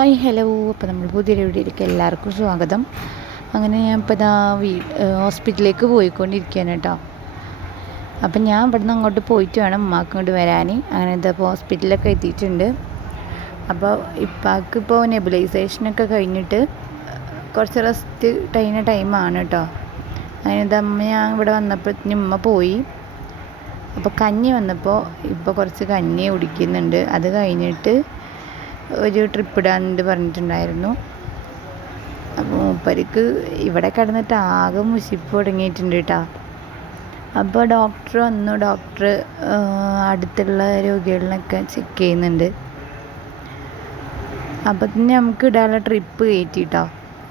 Hi hello. അപ്പോൾ നമ്മൾ പുതിയൊരു വീഡിയോയിലേക്ക് എല്ലാവർക്കും സ്വാഗതം. അങ്ങനെ ഞാൻ ഇപ്പോൾ ഇതാ ഹോസ്പിറ്റലിലേക്ക് പോയിക്കൊണ്ടിരിക്കുകയാണ് കേട്ടോ. അപ്പം ഞാൻ ഇവിടുന്ന് അങ്ങോട്ട് പോയിട്ട് വേണം ഉമ്മാക്ക് ഇങ്ങോട്ട് വരാൻ. അങ്ങനെ ഇപ്പോൾ ഹോസ്പിറ്റലിലൊക്കെ എത്തിയിട്ടുണ്ട്. അപ്പോൾ ഇപ്പാക്ക് ഇപ്പോൾ നെബുലൈസേഷനൊക്കെ കഴിഞ്ഞിട്ട് കുറച്ച് റെസ്റ്റ് ടൈമാണ് കേട്ടോ. അങ്ങനെ അമ്മ ഞാൻ ഇവിടെ വന്നപ്പോഴത്തേനും ഉമ്മ പോയി. അപ്പോൾ കഞ്ഞി വന്നപ്പോൾ ഇപ്പോൾ കുറച്ച് കഞ്ഞി കുടിക്കുന്നുണ്ട്. അത് കഴിഞ്ഞിട്ട് ഒരു ട്രിപ്പ് ഇടാനുണ്ട് പറഞ്ഞിട്ടുണ്ടായിരുന്നു. അപ്പോൾ മൂപ്പർക്ക് ഇവിടെ കിടന്നിട്ട് ആകെ മുഷിപ്പ് തുടങ്ങിയിട്ടുണ്ട് കേട്ടോ. അപ്പോൾ ഡോക്ടർ വന്നു. ഡോക്ടർ അടുത്തുള്ള രോഗികളിനൊക്കെ ചെക്ക് ചെയ്യുന്നുണ്ട്. അപ്പോൾ തന്നെ നമുക്ക് ഇടാനുള്ള ട്രിപ്പ് കയറ്റിട്ടോ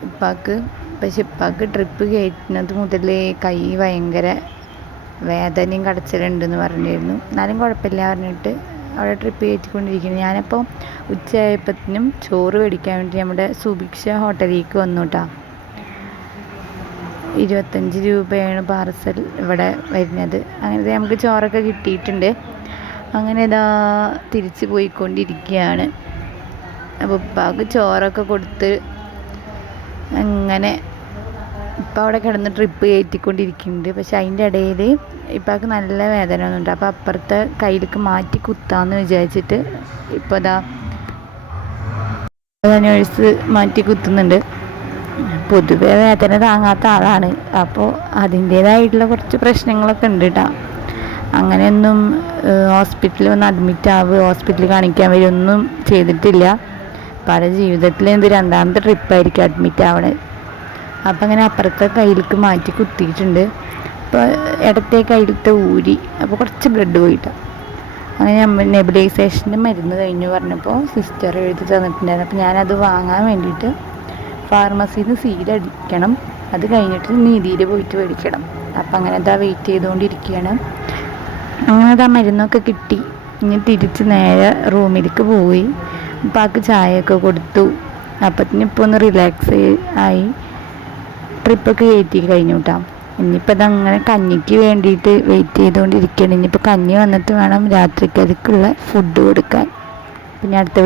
ഇപ്പാക്ക്. പക്ഷെ ഇപ്പാക്ക് ട്രിപ്പ് കയറ്റുന്നത് മുതലേ കൈ ഭയങ്കര വേദനയും കടച്ചിലുണ്ടെന്ന് പറഞ്ഞിരുന്നു. എന്നാലും കുഴപ്പമില്ല പറഞ്ഞിട്ട് അവിടെ ട്രിപ്പ് കയറ്റിക്കൊണ്ടിരിക്കുന്നത്. ഞാനിപ്പോൾ ഉച്ചയായപ്പോഴത്തേനും ചോറ് മേടിക്കാൻ വേണ്ടി നമ്മുടെ സുഭിക്ഷ ഹോട്ടലിലേക്ക് വന്നു കേട്ടോ. 25 രൂപയാണ് പാർസൽ ഇവിടെ വരുന്നത്. അങ്ങനെ നമുക്ക് ചോറൊക്കെ കിട്ടിയിട്ടുണ്ട്. അങ്ങനെ ഇതാ തിരിച്ച് പോയിക്കൊണ്ടിരിക്കുകയാണ്. അപ്പോൾ ഉപ്പാക്ക് ചോറൊക്കെ കൊടുത്ത് അങ്ങനെ ഇപ്പം അവിടെ കിടന്ന് ട്രിപ്പ് കയറ്റിക്കൊണ്ടിരിക്കുന്നുണ്ട്. പക്ഷെ അതിൻ്റെ ഇടയിൽ ഇപ്പാക്ക് നല്ല വേദന ഒന്നുണ്ട്. അപ്പോൾ അപ്പുറത്തെ കയ്യിലേക്ക് മാറ്റി കുത്താമെന്ന് വിചാരിച്ചിട്ട് ഇപ്പോൾ അതാ നേഴ്സ് മാറ്റി കുത്തുന്നുണ്ട്. പൊതുവെ വേദന താങ്ങാത്ത ആളാണ്. അപ്പോൾ അതിൻ്റേതായിട്ടുള്ള കുറച്ച് പ്രശ്നങ്ങളൊക്കെ ഉണ്ട് കേട്ടോ. അങ്ങനെയൊന്നും ഹോസ്പിറ്റലിൽ വന്ന് അഡ്മിറ്റ് ആവുക, ഹോസ്പിറ്റലിൽ കാണിക്കാൻ വരുമൊന്നും ചെയ്തിട്ടില്ല. പല ജീവിതത്തിൽ ഇത് 2ാമത്തെ ട്രിപ്പായിരിക്കും അഡ്മിറ്റ് ആവണത്. അപ്പം അങ്ങനെ അപ്പുറത്തെ കയ്യിലേക്ക് മാറ്റി കുത്തിയിട്ടുണ്ട്. അപ്പോൾ ഇടത്തെ കയ്യിലത്തെ ഊരി. അപ്പോൾ കുറച്ച് ബ്ലഡ് പോയിട്ടാണ്. അങ്ങനെ നെബുലൈസേഷൻ്റെ മരുന്ന് കഴിഞ്ഞു പറഞ്ഞപ്പോൾ സിസ്റ്റർ എഴുതി തന്നിട്ടുണ്ടായിരുന്നു. അപ്പോൾ ഞാനത് വാങ്ങാൻ വേണ്ടിയിട്ട് ഫാർമസിയിൽ നിന്ന് സീലടിക്കണം. അത് കഴിഞ്ഞിട്ട് നീതിയിൽ പോയിട്ട് മേടിക്കണം. അപ്പം അങ്ങനെ അതാ വെയിറ്റ് ചെയ്തുകൊണ്ടിരിക്കുകയാണ്. അങ്ങനെ ആ മരുന്നൊക്കെ കിട്ടി. ഇനി തിരിച്ച് നേരെ റൂമിലേക്ക് പോയി. ഉപ്പാക്ക് ചായയൊക്കെ കൊടുത്തു. അപ്പത്തിന് ഇപ്പോൾ ഒന്ന് റിലാക്സ് ആയി. ട്രിപ്പൊക്കെ കയറ്റി കഴിഞ്ഞു കേട്ടോ. ഇനിയിപ്പോൾ അതങ്ങനെ കഞ്ഞിക്ക് വേണ്ടിയിട്ട് വെയിറ്റ് ചെയ്തുകൊണ്ടിരിക്കുകയാണ്. ഇനിയിപ്പോൾ കഞ്ഞി വന്നിട്ട് വേണം രാത്രിക്കതിക്കുള്ള ഫുഡ് കൊടുക്കാൻ. പിന്നെ അടുത്ത